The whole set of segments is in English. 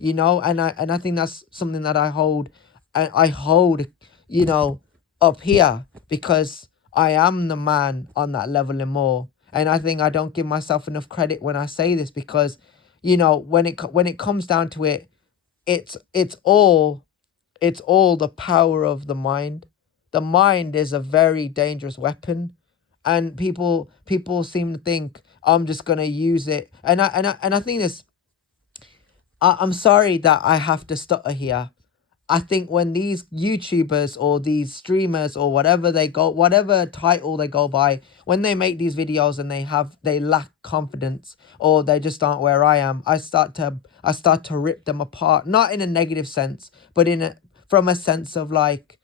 and I think that's something that I hold, you know, up here, because I am the man on that level and more. And I think I don't give myself enough credit when I say this, because, when it comes down to it, it's all the power of the mind. The mind is a very dangerous weapon, and people seem to think I'm just gonna use it. And I think this. I'm sorry that I have to stutter here. I think when these YouTubers or these streamers or whatever title they go by, when they make these videos and they lack confidence, or they just aren't where I am, I start to rip them apart, not in a negative sense, but from a sense of like,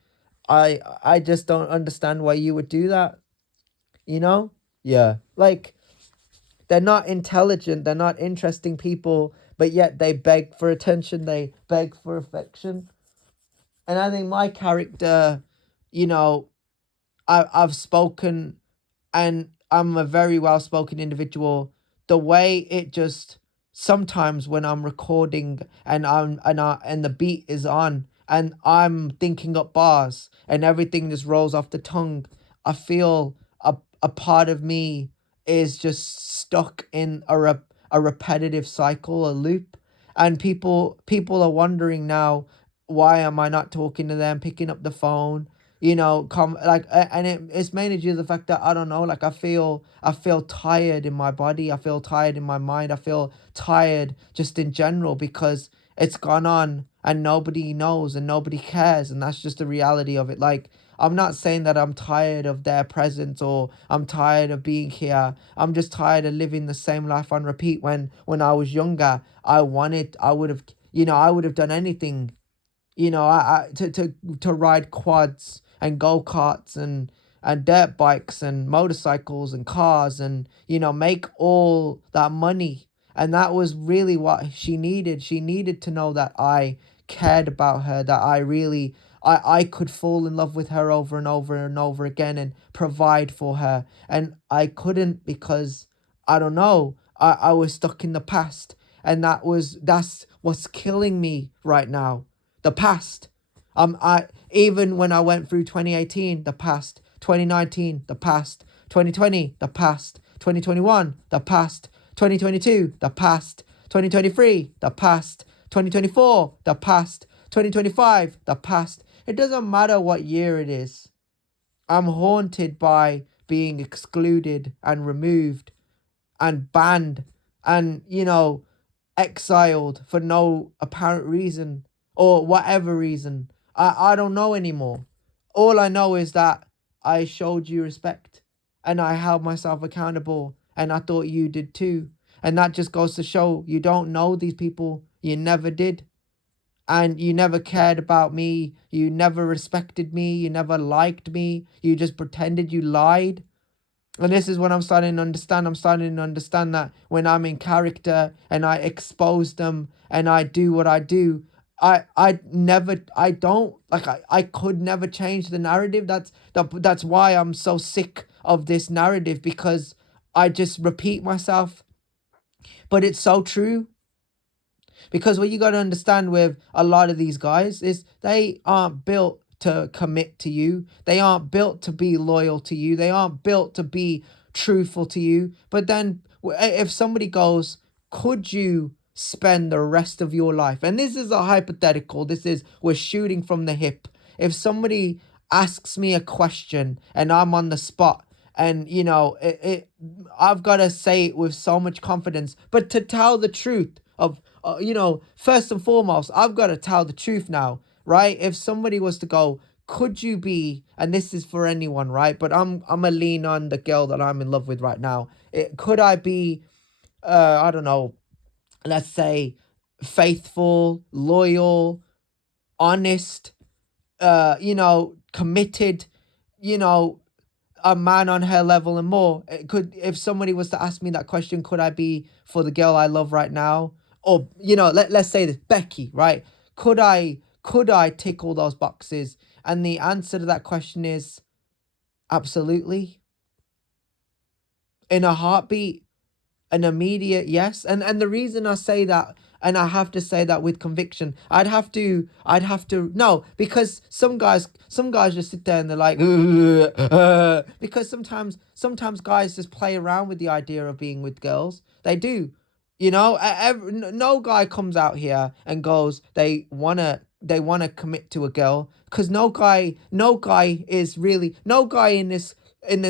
I just don't understand why you would do that, you know? Yeah. Like, they're not intelligent, they're not interesting people, but yet they beg for attention, they beg for affection. And I think my character, you know, I've spoken, and I'm a very well spoken individual. The way it just, sometimes when I'm recording and the beat is on and I'm thinking up bars and everything just rolls off the tongue, I feel a part of me is just stuck in a repetitive cycle, a loop. And people are wondering now, why am I not talking to them, picking up the phone, come like, and it's mainly due to the fact that, I don't know, like, I feel tired in my body, I feel tired in my mind, I feel tired just in general, because it's gone on and nobody knows and nobody cares, and that's just the reality of it. Like, I'm not saying that I'm tired of their presence or I'm tired of being here. I'm just tired of living the same life on repeat. When I was younger, I would have done anything, to ride quads and go-karts and dirt bikes and motorcycles and cars, and make all that money. And that was really what she needed. She needed to know that I cared about her, that I could fall in love with her over and over and over again and provide for her. And I couldn't, because, I don't know, I was stuck in the past. And that's what's killing me right now. The past. I Even when I went through 2018, the past, 2019, the past, 2020, the past, 2021, the past, 2022, the past, 2023, the past, 2024, the past, 2025, the past. It doesn't matter what year it is. I'm haunted by being excluded and removed and banned and, exiled for no apparent reason, or whatever reason. I don't know anymore. All I know is that I showed you respect and I held myself accountable, and I thought you did too. And that just goes to show, you don't know these people. You never did. And you never cared about me. You never respected me. You never liked me. You just pretended. You lied. And this is what I'm starting to understand. I'm starting to understand that when I'm in character and I expose them and I do what I do, I don't like, I could never change the narrative. That's why I'm so sick of this narrative, because I just repeat myself. But it's so true. Because what you got to understand with a lot of these guys is they aren't built to commit to you. They aren't built to be loyal to you. They aren't built to be truthful to you. But then if somebody goes, could you spend the rest of your life? And this is a hypothetical. We're shooting from the hip. If somebody asks me a question and I'm on the spot, and I've got to say it with so much confidence, but to tell the truth of, first and foremost, I've got to tell the truth now, right? If somebody was to go, could you be, and this is for anyone, right? But I'm a lean on the girl that I'm in love with right now. Could I be, I don't know, let's say, faithful, loyal, honest, committed, you know, a man on her level and more? If somebody was to ask me that question, could I be for the girl I love right now? Or, let's say this, Becky, right? Could I tick all those boxes? And the answer to that question is absolutely. In a heartbeat. an immediate yes. And the reason I say that, and I have to say that with conviction, I'd have to no, because some guys just sit there and they're like, because sometimes guys just play around with the idea of being with girls. They do. No guy comes out here and goes, they wanna commit to a girl, because no guy is really, no guy in this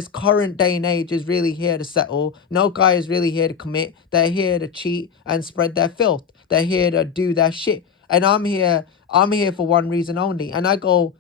current day and age is really here to settle. No guy is really here to commit. They're here to cheat and spread their filth. They're here to do their shit. And I'm here for one reason only. And I go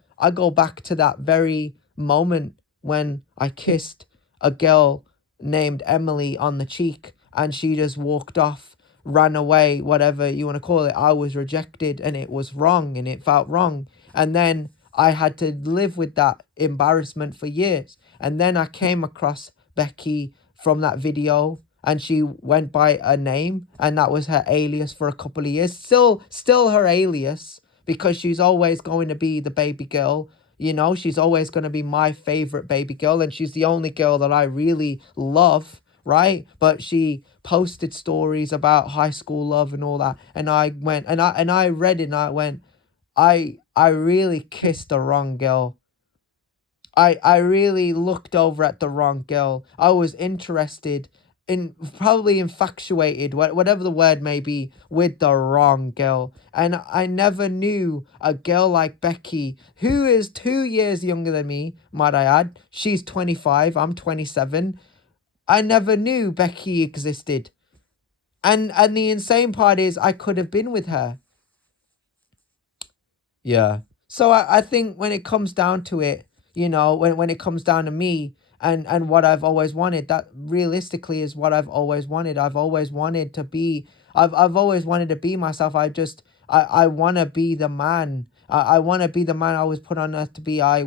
back to that very moment when I kissed a girl named Emily on the cheek, and she just walked off, ran away, whatever you want to call it. I was rejected, and it was wrong, and it felt wrong. And then I had to live with that embarrassment for years. And then I came across Becky from that video, and she went by a name, and that was her alias for a couple of years. Still her alias, because she's always going to be the baby girl. She's always going to be my favorite baby girl, and she's the only girl that I really love, right? But she posted stories about high school love and all that, and I went and I read it, and I went, I really kissed the wrong girl. I really looked over at the wrong girl. I was interested in, probably infatuated, whatever the word may be, with the wrong girl. And I never knew a girl like Becky, who is 2 years younger than me, might I add. She's 25, I'm 27. I never knew Becky existed. And the insane part is I could have been with her. Yeah. So I think when it comes down to it, when it comes down to me and what I've always wanted, that realistically is what I've always wanted. I've always wanted to be myself. I wanna be the man. I wanna be the man I was put on earth to be. I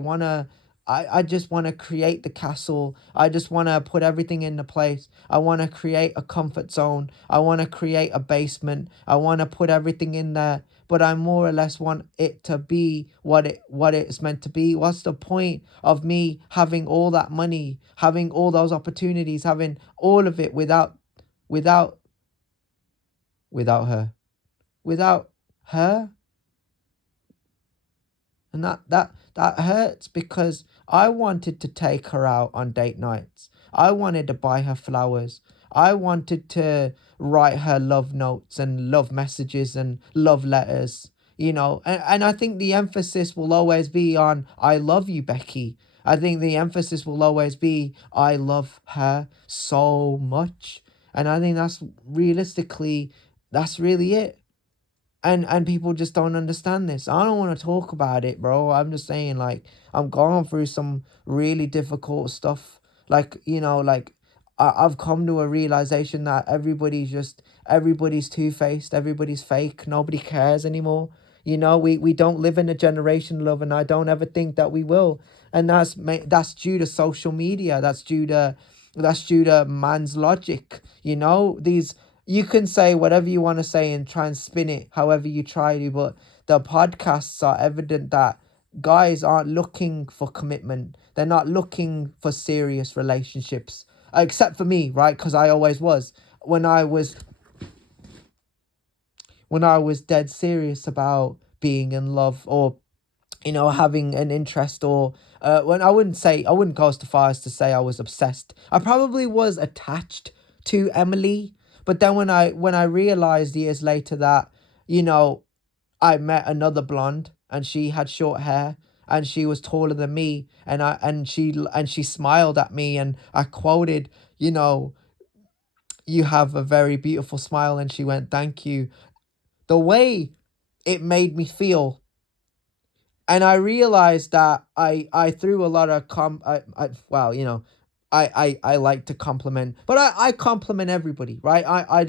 just wanna create the castle. I just wanna put everything into place. I wanna create a comfort zone. I wanna create a basement. I wanna put everything in there, but I more or less want it to be what it's meant to be. What's the point of me having all that money, having all those opportunities, having all of it without without her, without her? And that hurts, because I wanted to take her out on date nights. I wanted to buy her flowers. I wanted to write her love notes and love messages and love letters. And I think the emphasis will always be on I love you, Becky. I think the emphasis will always be I love her so much. And I think that's really it. And people just don't understand this. I don't want to talk about it, bro. I'm just saying, like, I'm going through some really difficult stuff. Like, I've come to a realization that everybody's two-faced, everybody's fake, nobody cares anymore. We don't live in a generation, love, and I don't ever think that we will. And that's due to social media. That's due to man's logic. These, you can say whatever you want to say and try and spin it however you try to, but the podcasts are evident that guys aren't looking for commitment. They're not looking for serious relationships, except for me, right? Because I always was. When I was dead serious about being in love, or having an interest, or when I wouldn't go as far as to say I was obsessed. I probably was attached to Emily, but then when I realized years later that, you know, I met another blonde, and she had short hair, and she was taller than me, and she smiled at me, and I quoted, "You have a very beautiful smile," and she went, "Thank you." The way it made me feel. And I realized that I threw a lot of well, I like to compliment, but I compliment everybody, right? I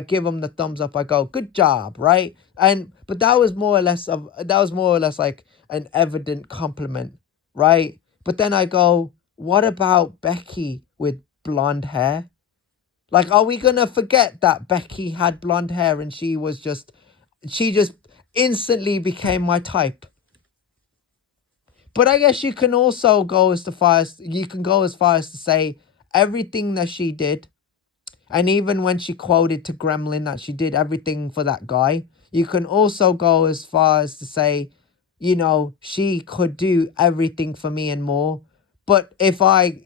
give them the thumbs up. I go, good job, right? But that was more or less like an evident compliment, right? But then I go, what about Becky with blonde hair? Like, are we gonna forget that Becky had blonde hair, and she just instantly became my type? But I guess you can also go as far as to say everything that she did, And even when she quoted to Gremlin that she did everything for that guy, you can also go as far as to say, she could do everything for me and more. But if I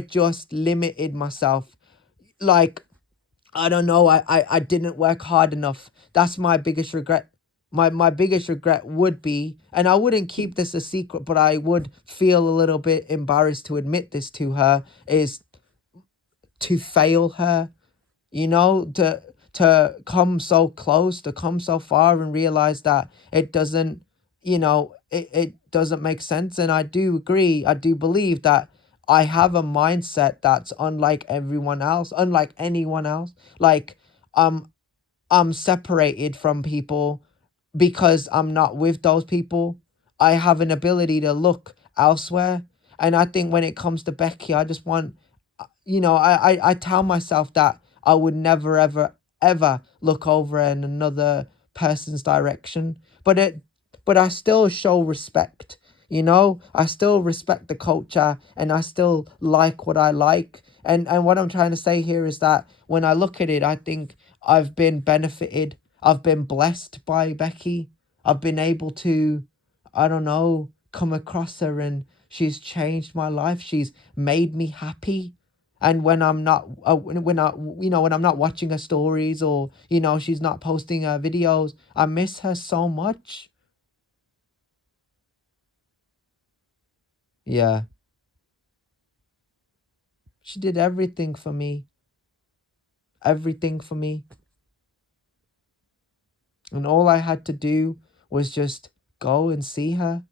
just limited myself, like, I don't know, I didn't work hard enough. That's my biggest regret. My biggest regret would be, and I wouldn't keep this a secret, but I would feel a little bit embarrassed to admit this to her, is to fail her, to come so close, to come so far and realize that it doesn't, it doesn't make sense. And I do agree, I do believe that I have a mindset that's unlike everyone else, unlike anyone else. Like, um I'm separated from people because I'm not with those people. I have an ability to look elsewhere. And I think when it comes to Becky, I just want, I tell myself that I would never, ever, ever look over in another person's direction. But I still show respect. I still respect the culture and I still like what I like. And what I'm trying to say here is that when I look at it, I think I've been benefited. I've been blessed by Becky. I've been able to, I don't know, come across her, and she's changed my life. She's made me happy. And when I'm not, when I'm not watching her stories, or, she's not posting her videos, I miss her so much. Yeah. She did everything for me. Everything for me. And all I had to do was just go and see her.